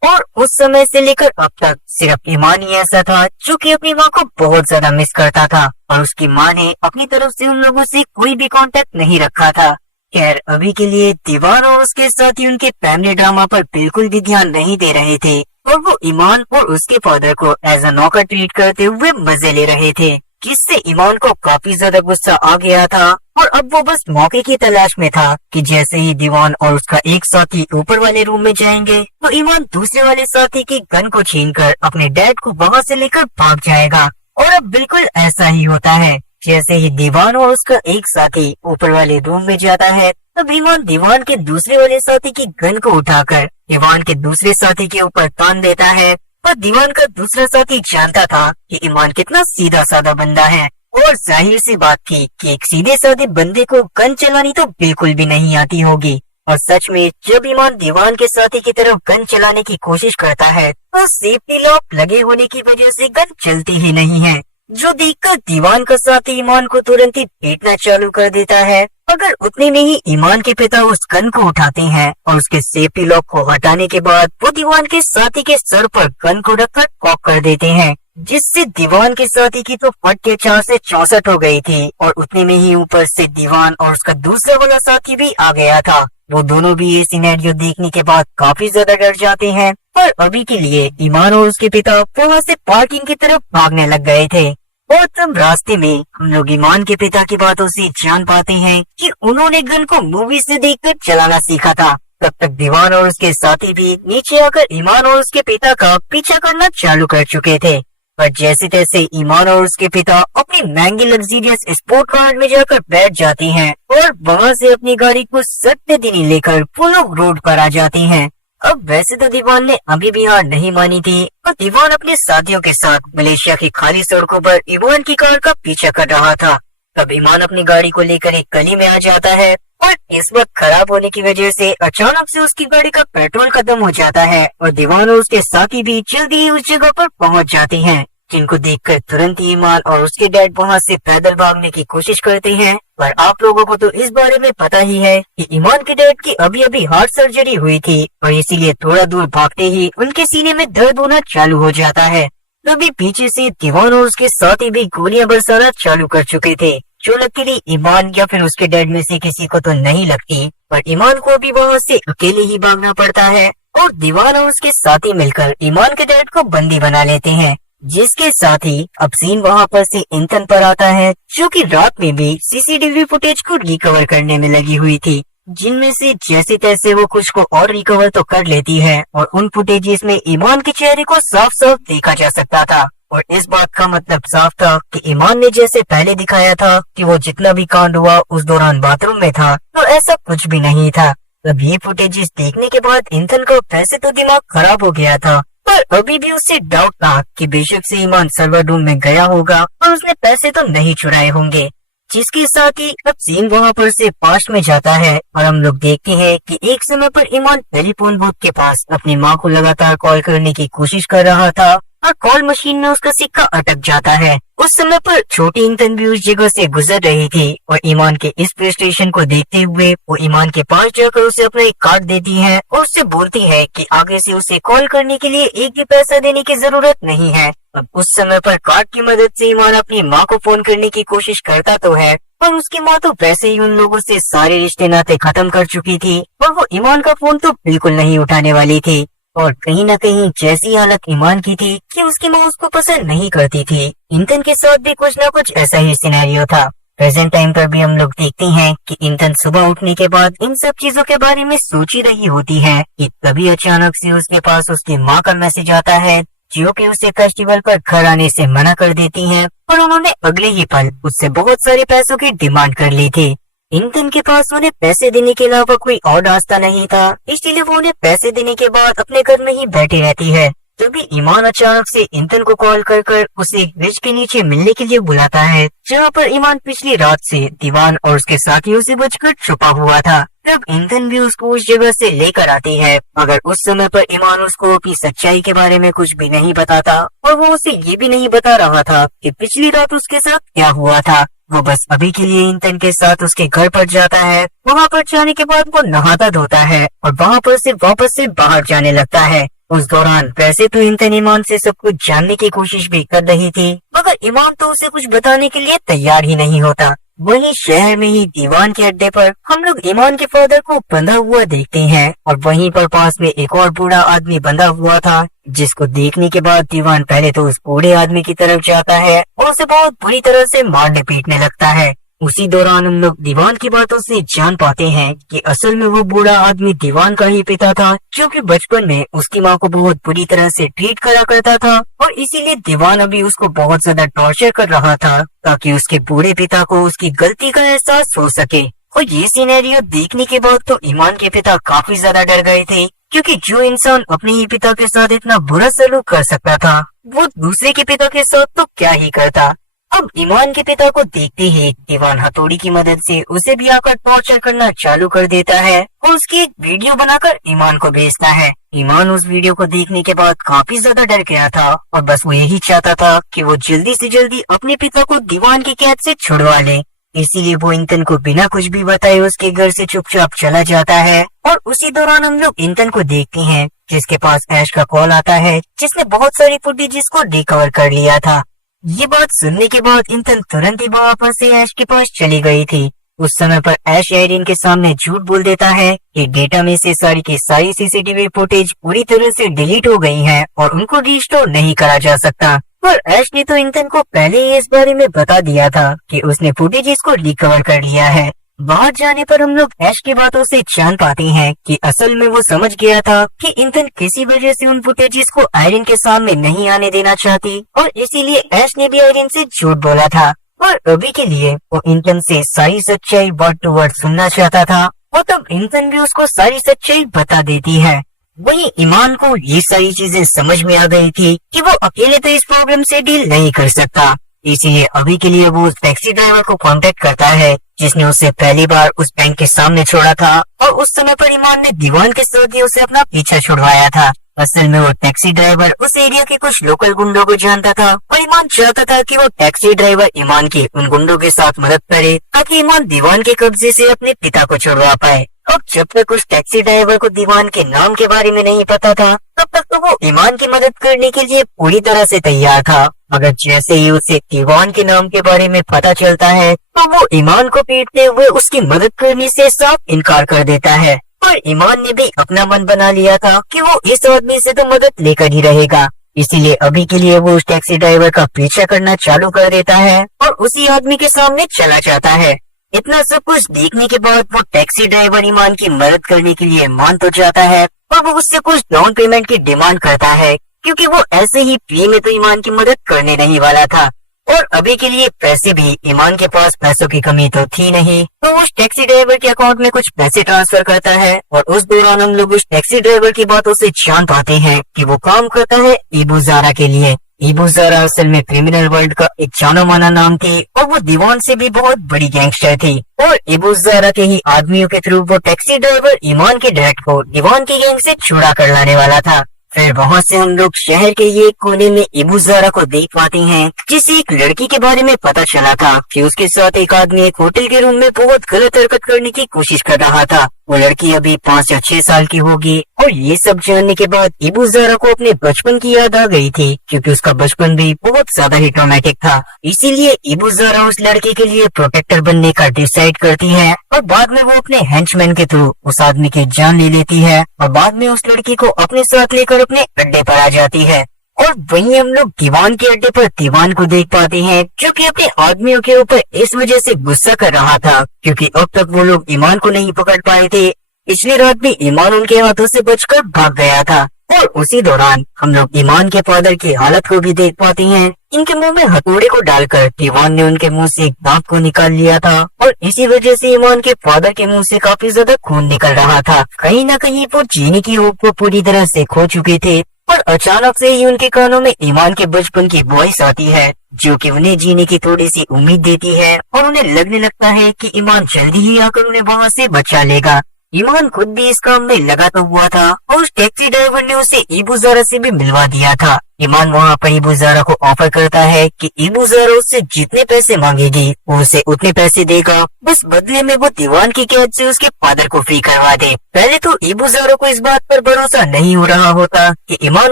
और उस समय से लेकर अब तक सिर्फ ईमान ही ऐसा था जो कि अपनी माँ को बहुत ज्यादा मिस करता था और उसकी माँ ने अपनी तरफ से उन लोगों से कोई भी कांटेक्ट नहीं रखा था। खैर अभी के लिए दीवान और उसके साथी उनके फैमिली ड्रामा पर बिल्कुल भी ध्यान नहीं दे रहे थे और वो ईमान और उसके फादर को एज अ नौकर ट्रीट करते हुए मजे ले रहे थे, जिससे ईमान को काफी ज्यादा गुस्सा आ गया था। और अब वो बस मौके की तलाश में था कि जैसे ही दीवान और उसका एक साथी ऊपर वाले रूम में जाएंगे तो ईमान दूसरे वाले साथी की गन को छीनकर अपने डैड को वहां से लेकर भाग जाएगा। और अब बिल्कुल ऐसा ही होता है। जैसे ही दीवान और उसका एक साथी ऊपर वाले रूम में जाता है तब ईमान दीवान के दूसरे वाले साथी की गन को उठाकर दीवान के दूसरे साथी के ऊपर तान देता है। पर दीवान का दूसरा साथी जानता था कि ईमान कितना सीधा साधा बंदा है और जाहिर सी बात थी कि एक सीधे साधे बंदे को गन चलानी तो बिल्कुल भी नहीं आती होगी। और सच में जब ईमान दीवान के साथी की तरफ गन चलाने की कोशिश करता है तो सेफ्टी लॉक लगे होने की वजह से गन चलती ही नहीं है, जो देखकर दीवान का साथी ईमान को तुरंत ही पीटना चालू कर देता है। अगर उतने में ही ईमान के पिता उस गन को उठाते हैं और उसके सेफ्टी लॉक को हटाने के बाद वो दीवान के साथी के सर पर गन को रखकर कॉक कर देते हैं, जिससे दीवान के साथी की तो फट के 4 से 64 हो गई थी और उतने में ही ऊपर से दीवान और उसका दूसरा वाला साथी भी आ गया था। वो दोनों भी ये सिनेरियो देखने के बाद काफी ज्यादा डर जाते हैं। पर अभी के लिए ईमान और उसके पिता वहाँ से पार्किंग की तरफ भागने लग गए थे। और तब रास्ते में हम लोग ईमान के पिता की बातों से जान पाते हैं कि उन्होंने गन को मूवी से देखकर चलाना सीखा था। तब तक दीवान और उसके साथी भी नीचे आकर ईमान और उसके पिता का पीछा करना चालू कर चुके थे। पर जैसे तैसे ईमान और उसके पिता अपनी महंगी लग्जरियस स्पोर्ट कार में जाकर बैठ जाते हैं और वहाँ से अपनी गाड़ी को सट्टे दिनी लेकर वो लोग रोड पर आ जाते हैं। अब वैसे तो दीवान ने अभी भी हार नहीं मानी थी और दीवान अपने साथियों के साथ मलेशिया की खाली सड़कों पर ईमान की कार का पीछा कर रहा था। तब ईमान अपनी गाड़ी को लेकर एक गली में आ जाता है और इस वक्त खराब होने की वजह से अचानक से उसकी गाड़ी का पेट्रोल खत्म हो जाता है और दीवान और उसके साथी भी जल्दी ही उस जगह पर पहुंच जाते हैं, जिनको देखकर तुरंत ही ईमान और उसके डैड वहां से पैदल भागने की कोशिश करते हैं। पर आप लोगों को तो इस बारे में पता ही है कि ईमान के डैड की अभी अभी हार्ट सर्जरी हुई थी और इसीलिए थोड़ा दूर भागते ही उनके सीने में दर्द होना चालू हो जाता है। तभी पीछे से दीवान और उसके साथी भी गोलियां बरसाना चालू कर चुके थे, जो लकीली ईमान या फिर उसके डैड में से किसी को तो नहीं लगती। पर ईमान को भी वहाँ से अकेले ही भागना पड़ता है और दीवान और उसके साथी मिलकर ईमान के डैड को बंदी बना लेते हैं, जिसके साथ ही अब सीन वहाँ पर से इंतन पर आता है, जो कि रात में भी सीसीटीवी फुटेज को रिकवर करने में लगी हुई थी, जिनमें से जैसे तैसे वो कुछ को और रिकवर तो कर लेती है और उन फुटेजेस में ईमान के चेहरे को साफ साफ देखा जा सकता था। और इस बात का मतलब साफ था कि ईमान ने जैसे पहले दिखाया था कि वो जितना भी कांड हुआ उस दौरान बाथरूम में था, तो ऐसा कुछ भी नहीं था। अब ये फुटेजेस देखने के बाद इंतन का वैसे तो दिमाग खराब हो गया था, पर अभी भी उसे डाउट था कि बेशक से ईमान सर्वर रूम में गया होगा और उसने पैसे तो नहीं चुराए होंगे। जिसके साथ ही अब सीन वहाँ पर से पास्ट में जाता है और हम लोग देखते हैं कि एक समय पर ईमान टेलीफोन बूथ के पास अपनी माँ को लगातार कॉल करने की कोशिश कर रहा था और कॉल मशीन में उसका सिक्का अटक जाता है। उस समय पर छोटी इंतन भी उस जगह से गुजर रही थी और ईमान के इस फ्रस्ट्रेशन को देखते हुए वो ईमान के पास जाकर उसे अपना एक कार्ड देती है और उससे बोलती है कि आगे से उसे कॉल करने के लिए एक भी पैसा देने की जरूरत नहीं है। अब उस समय पर कार्ड की मदद से ईमान अपनी माँ को फोन करने की कोशिश करता तो है, पर उसकी माँ तो वैसे ही उन लोगों से सारे रिश्ते नाते खत्म कर चुकी थी और वो ईमान का फोन तो बिल्कुल नहीं उठाने वाली थी। और कहीं न कहीं जैसी हालत ईमान की थी कि उसकी माँ उसको पसंद नहीं करती थी, इंतन के साथ भी कुछ न कुछ ऐसा ही सिनेरियो था। प्रेजेंट टाइम पर भी हम लोग देखते हैं कि इंतन सुबह उठने के बाद इन सब चीजों के बारे में सोच ही रही होती है कि तभी अचानक से उसके पास उसकी माँ का मैसेज आता है जो कि उसे फेस्टिवल पर घर आने से मना कर देती है और उन्होंने अगले ही पल उससे बहुत सारे पैसों की डिमांड कर ली थी। इंतन के पास उन्हें पैसे देने के अलावा कोई और रास्ता नहीं था, इसलिए वो उन्हें पैसे देने के बाद अपने घर में ही बैठी रहती है। तभी ईमान अचानक से इंतन को कॉल कर कर उसे ब्रिज के नीचे मिलने के लिए बुलाता है, जहाँ पर ईमान पिछली रात से दीवान और उसके साथियों से बचकर छुपा हुआ था। तब इंतन भी उसको उस जगह से लेकर आती है, मगर उस समय पर ईमान उसको अपनी सच्चाई के बारे में कुछ भी नहीं बताता और वो उसे ये भी नहीं बता रहा था कि पिछली रात उसके साथ क्या हुआ था। वो बस अभी के लिए इंतन के साथ उसके घर पर जाता है। वहाँ पर जाने के बाद वो नहाता धोता है और वहाँ पर से वापस से बाहर जाने लगता है। उस दौरान वैसे तो इंतन ईमान से सब कुछ जानने की कोशिश भी कर रही थी, मगर ईमान तो उसे कुछ बताने के लिए तैयार ही नहीं होता। वहीं शहर में ही दीवान के अड्डे पर हम लोग ईमान के फादर को बंधा हुआ देखते हैं और वहीं पर पास में एक और बूढ़ा आदमी बंधा हुआ था, जिसको देखने के बाद दीवान पहले तो उस बूढ़े आदमी की तरफ जाता है और उसे बहुत बुरी तरह से मारने पीटने लगता है। उसी दौरान हम लोग दीवान की बातों से जान पाते हैं कि असल में वो बूढ़ा आदमी दीवान का ही पिता था, जो कि बचपन में उसकी माँ को बहुत बुरी तरह से ट्रीट करा करता था और इसीलिए दीवान अभी उसको बहुत ज्यादा टॉर्चर कर रहा था ताकि उसके बूढ़े पिता को उसकी गलती का एहसास हो सके। और ये सिनेरियो देखने के बाद तो ईमान के पिता काफी ज्यादा डर गए थे, क्योंकि जो इंसान अपने ही पिता के साथ इतना बुरा सलूक कर सकता था वो दूसरे के पिता के साथ तो क्या ही करता। अब ईमान के पिता को देखते ही दीवान हथौड़ी की मदद से उसे भी आकर टॉर्चर करना चालू कर देता है और उसकी एक वीडियो बनाकर ईमान को भेजता है। ईमान उस वीडियो को देखने के बाद काफी ज्यादा डर गया था और बस वो यही चाहता था कि वो जल्दी से जल्दी अपने पिता को दीवान की कैद से छुड़वा ले। इसीलिए वो इंतन को बिना कुछ भी बताए उसके घर से चुपचाप चला जाता है और उसी दौरान हम लोग इंतन को देखते हैं जिसके पास ऐश का कॉल आता है, जिसने बहुत सारी फुटेजेस को रिकवर कर लिया था। ये बात सुनने के बाद इंतन तुरंत ही वहाँ पर से ऐश के पास चली गई थी। उस समय पर ऐश आयरीन के सामने झूठ बोल देता है कि डेटा में से सारी की सारी सीसीटीवी फुटेज पूरी तरह से डिलीट हो गई हैं और उनको रिस्टोर नहीं करा जा सकता। पर ऐश ने तो इंतन को पहले ही इस बारे में बता दिया था कि उसने फुटेजेस को रिकवर कर लिया है। बाहर जाने पर हम लोग ऐश की बातों से जान पाते हैं कि असल में वो समझ गया था कि इंतन किसी वजह से उन फुटेजेस को आयरन के सामने नहीं आने देना चाहती और इसीलिए ऐश ने भी आयरन से झूठ बोला था। और अभी के लिए वो इंतन से सारी सच्चाई वर्ड टू वर्ड सुनना चाहता था और तब इंतन भी उसको सारी सच्चाई बता देती है। वहीं ईमान को ये सारी चीजें समझ में आ गई थी कि वो अकेले तो इस प्रॉब्लम से डील नहीं कर सकता, इसीलिए अभी के लिए वो उस टैक्सी ड्राइवर को कांटेक्ट करता है जिसने उसे पहली बार उस बैंक के सामने छोड़ा था और उस समय पर ईमान ने दीवान के साथ ही उसे अपना पीछा छुड़वाया था। असल में वो टैक्सी ड्राइवर उस एरिया के कुछ लोकल गुंडों को जानता था और ईमान चाहता था कि वो टैक्सी ड्राइवर ईमान की उन गुंडों के साथ मदद करे ताकि ईमान दीवान के कब्जे से अपने पिता को छुड़वा पाए। अब जब तक उस टैक्सी ड्राइवर को दीवान के नाम के बारे में नहीं पता था तब तक तो वो ईमान की मदद करने के लिए पूरी तरह से तैयार था, मगर जैसे ही उसे दीवान के नाम के बारे में पता चलता है तो वो ईमान को पीटते हुए उसकी मदद करने से साफ इनकार कर देता है। और ईमान ने भी अपना मन बना लिया था कि वो इस आदमी से तो मदद लेकर ही रहेगा, इसीलिए अभी के लिए वो उस टैक्सी ड्राइवर का पीछा करना चालू कर देता है और उसी आदमी के सामने चला जाता है। इतना सब कुछ देखने के बाद वो टैक्सी ड्राइवर ईमान की मदद करने के लिए मान तो जाता है और वो उससे कुछ डाउन पेमेंट की डिमांड करता है क्योंकि वो ऐसे ही फ्री में तो ईमान की मदद करने नहीं वाला था। और अभी के लिए पैसे भी ईमान के पास पैसों की कमी तो थी नहीं, तो उस टैक्सी ड्राइवर के अकाउंट में कुछ पैसे ट्रांसफर करता है। और उस दौरान हम लोग उस टैक्सी ड्राइवर की बातों से जान पाते हैं कि वो काम करता है इबू ज़ारा के लिए। इबू ज़ारा असल में क्रिमिनल वर्ल्ड का एक जाना माना नाम थी और वो दीवान से भी बहुत बड़ी गैंगस्टर थी। और इबू ज़ारा के ही आदमियों के थ्रू वो टैक्सी ड्राइवर ईमान के डैड को दीवान की गैंग से छुड़ा कर लाने वाला था। फिर वहाँ से हम लोग शहर के ये कोने में इबू ज़ारा को देख पाते हैं, जिसे एक लड़की के बारे में पता चला था कि उसके साथ एक आदमी एक होटल के रूम में बहुत गलत हरकत करने की कोशिश कर रहा था। वो लड़की अभी 5 या 6 साल की होगी। और ये सब जानने के बाद इबू ज़ारा को अपने बचपन की याद आ गई थी, क्योंकि उसका बचपन भी बहुत ज्यादा ही ट्रॉमेटिक था। इसीलिए इबू ज़ारा उस लड़के के लिए प्रोटेक्टर बनने का डिसाइड करती है और बाद में वो अपने हेंचमैन के थ्रू उस आदमी की जान ले लेती है और बाद में उस लड़की को अपने साथ लेकर अपने अड्डे पर आ जाती है। और वहीं हम लोग दीवान के अड्डे पर दीवान को देख पाते हैं, जो कि अपने आदमियों के ऊपर इस वजह से गुस्सा कर रहा था क्योंकि अब तक वो लोग ईमान को नहीं पकड़ पाए थे। पिछली रात भी ईमान उनके हाथों से बचकर भाग गया था। और उसी दौरान हम लोग ईमान के फादर की हालत को भी देख पाते हैं। इनके मुंह में हथौड़े को डालकर दीवान ने उनके मुंह से एक दांत को निकाल लिया था और इसी वजह से ईमान के फादर के मुंह से काफी ज्यादा खून निकल रहा था। कहीं ना कहीं वो जीने की होप को पूरी तरह से खो चुके थे। और अचानक से ही उनके कानों में ईमान के बचपन की वॉइस आती है, जो कि उन्हें जीने की थोड़ी सी उम्मीद देती है और उन्हें लगने लगता है कि ईमान जल्दी ही आकर उन्हें वहाँ से बचा लेगा। ईमान खुद भी इस काम में लगा तो हुआ था और उस टैक्सी ड्राइवर ने उसे इबू ज़ारा से भी मिलवा दिया था। ईमान वहाँ पर इबू ज़ारा को ऑफर करता है कि इबू ज़ारा उससे जितने पैसे मांगेगी वो उसे उतने पैसे देगा, बस बदले में वो दीवान की कैद से उसके फादर को फ्री करवा दे। पहले तो इबू ज़ारा को इस बात पर भरोसा नहीं हो रहा होता कि ईमान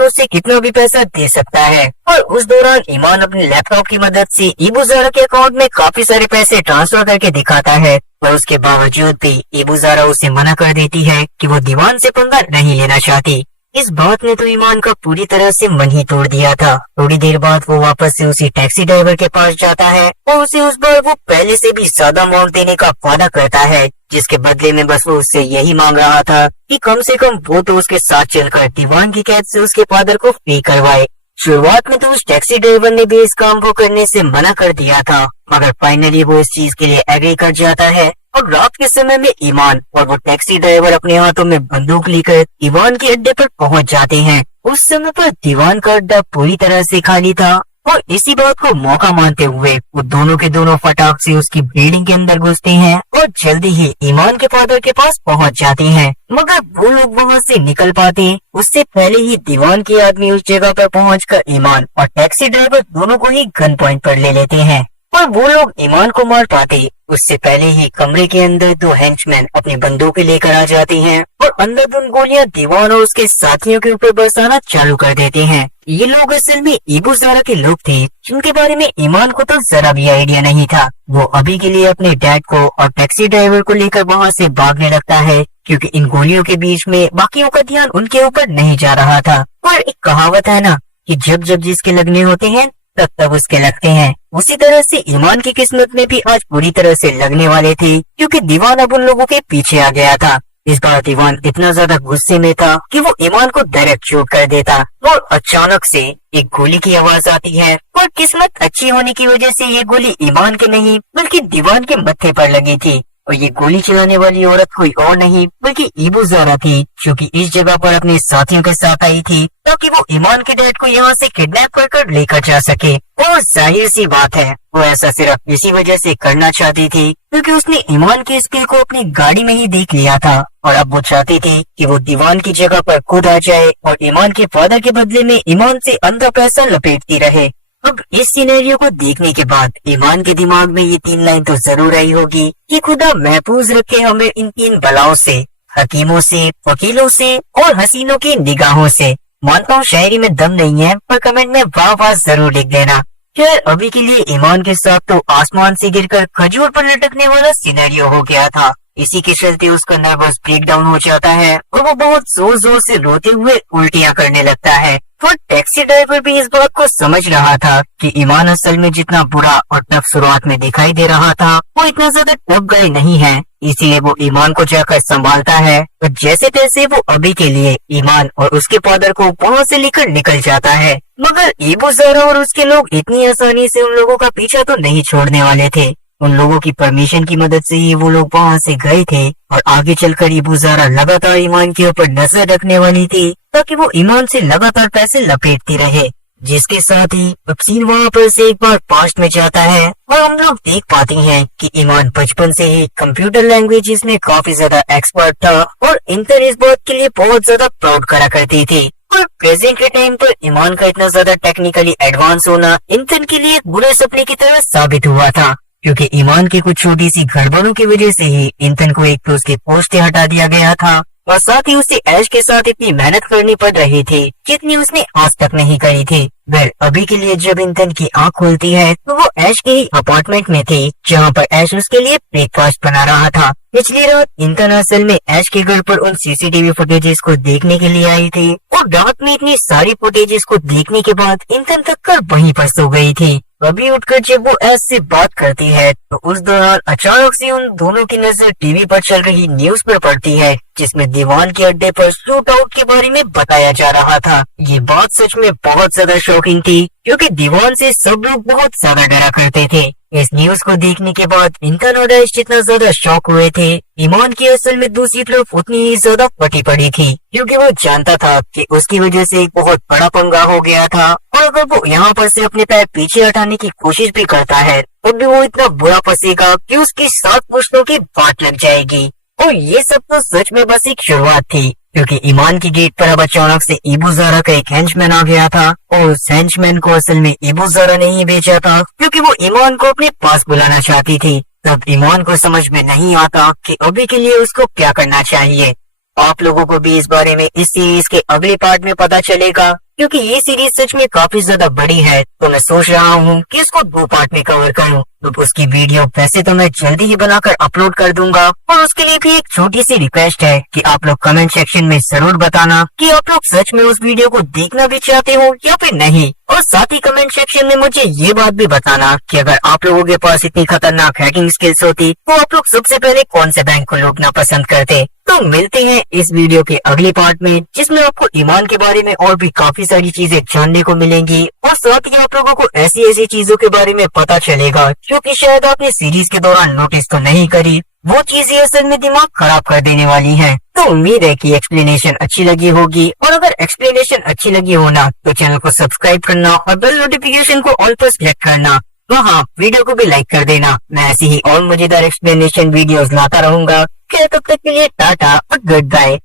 उससे कितना भी पैसा दे सकता है। और उस दौरान ईमान अपने लैपटॉप की मदद से इबू ज़ारा के अकाउंट में काफी सारे पैसे ट्रांसफर करके दिखाता है, और उसके बावजूद भी इबू ज़ारा उसे मना कर देती है कि वो दीवान से पंगा नहीं लेना चाहती। इस बात ने तो ईमान का पूरी तरह से मन ही तोड़ दिया था। थोड़ी देर बाद वो वापस से उसी टैक्सी ड्राइवर के पास जाता है और उसे उस बार वो पहले से भी ज्यादा अमाउंट देने का वादा करता है, जिसके बदले में बस वो उससे यही मांग रहा था कि कम से कम वो तो उसके साथ चलकर दीवान की कैद से उसके फादर को फ्री करवाए। शुरुआत में तो उस टैक्सी ड्राइवर ने भी इस काम को करने से मना कर दिया था, मगर फाइनली वो इस चीज के लिए एग्री कर जाता है। और रात के समय में ईमान और वो टैक्सी ड्राइवर अपने हाथों में बंदूक लेकर दीवान के अड्डे पर पहुंच जाते हैं। उस समय पर दीवान का अड्डा पूरी तरह से खाली था और इसी बात को मौका मानते हुए वो दोनों के दोनों फटाक से उसकी बिल्डिंग के अंदर घुसते हैं और जल्दी ही ईमान के फादर के पास पहुंच जाते हैं। मगर वो लोग वहां से निकल पाते उससे पहले ही दीवान के आदमी उस जगह पर पहुंचकर ईमान और टैक्सी ड्राइवर दोनों को ही गन पॉइंट पर ले लेते हैं और वो लोग ईमान को मार पाते उससे पहले ही कमरे के अंदर 2 हेंचमैन अपनी बंदूकें लेकर आ जाते हैं और अंधाधुंध गोलियां दीवान और उसके साथियों के ऊपर बरसाना चालू कर देते हैं। ये लोग असल में इबू ज़ारा के लोग थे, जिनके बारे में ईमान को तो जरा भी आइडिया नहीं था। वो अभी के लिए अपने डैड को और टैक्सी ड्राइवर को लेकर वहाँ से भागने लगता है, क्योंकि इन गोलियों के बीच में बाकियों का ध्यान उनके ऊपर नहीं जा रहा था। और एक कहावत है ना कि जब जब जिसके लगने होते हैं तब तब उसके लगते हैं। उसी तरह से ईमान की किस्मत में भी आज पूरी तरह से लगने वाले थे, क्योंकि दीवान अब उन लोगों के पीछे आ गया था। इस बार दीवान इतना ज्यादा गुस्से में था कि वो ईमान को डायरेक्ट शूट कर देता और अचानक से एक गोली की आवाज आती है और किस्मत अच्छी होने की वजह से ये गोली ईमान के नहीं बल्कि दीवान के मत्थे पर लगी थी। और ये गोली चलाने वाली औरत कोई और नहीं बल्कि इबू ज़ारा थी, जो कि इस जगह पर अपने साथियों के साथ आई थी ताकि वो ईमान के डैड को यहाँ से किडनैप कर लेकर जा सके। और जाहिर सी बात है वो ऐसा सिर्फ इसी वजह से करना चाहती थी क्योंकि उसने ईमान के स्किल को अपनी गाड़ी में ही देख लिया था और अब वो चाहती थी कि वो दीवान की जगह पर खुद आ जाए और ईमान के फादर के बदले में ईमान से अंधा पैसा लपेटती रहे। अब इस सिनेरियो को देखने के बाद ईमान के दिमाग में ये 3 लाइन तो जरूर आई होगी कि खुदा महफूज रखे हमें इन 3 बलाओं से, हकीमों से, वकीलों से और हसीनों की निगाहों से। मानता हूँ शायरी में दम नहीं है, पर कमेंट में वाह वाह जरूर लिख देना। खैर अभी के लिए ईमान के साथ तो आसमान से गिरकर खजूर पर लटकने वाला सिनेरियो हो गया था। इसी के चलते उसका नर्वस ब्रेकडाउन हो जाता है और वो बहुत जोर जोर से रोते हुए उल्टियाँ करने लगता है। वो टैक्सी ड्राइवर भी इस बात को समझ रहा था कि ईमान असल में जितना बुरा और टफ शुरुआत में दिखाई दे रहा था वो इतना ज्यादा टफ गाय नहीं है, इसीलिए वो ईमान को जाकर संभालता है और जैसे तैसे वो अभी के लिए ईमान और उसके फादर को वहाँ से लेकर निकल जाता है। मगर इबू ज़ारा और उसके लोग इतनी आसानी से उन लोगों का पीछा तो नहीं छोड़ने वाले थे। उन लोगों की परमिशन की मदद से ही वो लोग वहाँ से गए थे और आगे चलकर इबू ज़ारा लगातार ईमान के ऊपर नजर रखने वाली थी ताकि वो ईमान से लगातार पैसे लपेटती रहे। जिसके साथ ही अब सीन वहाँ पर से एक बार पास्ट में जाता है और हम लोग देख पाते हैं कि ईमान बचपन से ही कंप्यूटर लैंग्वेजेस में काफी ज्यादा एक्सपर्ट था और इंतन इस बात के लिए बहुत ज्यादा प्राउड करा करती थी। और प्रेजेंट के टाइम पर ईमान का इतना ज्यादा टेक्निकली एडवांस होना इंतन के लिए एक बुरे सपने की तरह साबित हुआ था, क्योंकि ईमान की कुछ छोटी सी गड़बड़ों की वजह से ही इंतन को एक तो उसके पोस्ट से हटा दिया गया था और साथ ही उसे ऐश के साथ इतनी मेहनत करनी पड़ रही थी जितनी उसने आज तक नहीं करी थी। वेल अभी के लिए जब इंतन की आंख खुलती है तो वो ऐश के ही अपार्टमेंट में थी जहाँ पर ऐश उसके लिए ब्रेकफास्ट बना रहा था। पिछली रात इंतन असल में ऐश के घर पर उन सीसीटीवी फुटेजेस को देखने के लिए आई थी और रात में इतनी सारी फुटेजेस को देखने के बाद इंतन थक कर वहीं पर सो गई थी। अभी उठकर जब वो ऐश से बात करती है तो उस दौरान अचानक से उन दोनों की नजर टीवी पर चल रही न्यूज पर पड़ती है जिसमें दीवान के अड्डे पर शूट आउट के बारे में बताया जा रहा था। ये बात सच में बहुत ज्यादा शॉकिंग थी क्योंकि दीवान से सब लोग बहुत ज्यादा डरा करते थे। इस न्यूज को देखने के बाद इंतन और ऐश जितना ज्यादा शॉक हुए थे, ईमान की असल में दूसरी तरफ उतनी ही ज्यादा फटी पड़ी थी क्योंकि वो जानता था कि उसकी वजह से एक बहुत बड़ा पंगा हो गया था और अगर वो यहाँ पर से अपने पैर पीछे हटाने की कोशिश भी करता है तो भी वो इतना बुरा फंसेगा कि उसकी 7 पुश्तों की बात लग जाएगी। और ये सब तो सच में बस एक शुरुआत थी क्योंकि ईमान की गेट पर अब अचानक से इबू ज़ारा का एक हेंचमैन आ गया था और उस हेंचमैन को असल में इबू ज़ारा ने ही भेजा था क्योंकि वो ईमान को अपने पास बुलाना चाहती थी। तब ईमान को समझ में नहीं आता कि अभी के लिए उसको क्या करना चाहिए। आप लोगों को भी इस बारे में इस सीरीज के अगले पार्ट में पता चलेगा क्योंकि ये सीरीज सच में काफी ज्यादा बड़ी है तो मैं सोच रहा हूँ कि इसको 2 पार्ट में कवर करूँ। तो उसकी वीडियो वैसे तो मैं जल्दी ही बनाकर अपलोड कर दूंगा और उसके लिए भी एक छोटी सी रिक्वेस्ट है कि आप लोग कमेंट सेक्शन में जरूर बताना कि आप लोग सच में उस वीडियो को देखना भी चाहते हो या फिर नहीं। और साथ ही कमेंट सेक्शन में मुझे ये बात भी बताना कि अगर आप लोगों के पास इतनी खतरनाक हैकिंग स्किल्स होती तो आप लोग सबसे पहले कौन से बैंक को लूटना पसंद करते। तो मिलते हैं इस वीडियो के अगले पार्ट में जिसमें आपको ईमान के बारे में और भी काफी सारी चीजें जानने को मिलेंगी और साथ ही आप लोगों को ऐसी चीजों के बारे में पता चलेगा जो कि शायद आपने सीरीज के दौरान नोटिस तो नहीं करी। वो चीजें असल में दिमाग खराब कर देने वाली हैं। तो उम्मीद है कि एक्सप्लेनेशन अच्छी लगी होगी और अगर एक्सप्लेनेशन अच्छी लगी हो ना तो चैनल को सब्सक्राइब करना और बेल नोटिफिकेशन को ऑल पर सेलेक्ट करना। हाँ, वीडियो को भी लाइक कर देना। मैं ऐसी ही और मजेदार एक्सप्लेनेशन वीडियोस लाता रहूंगा। तब तक के लिए टाटा और गुड बाय।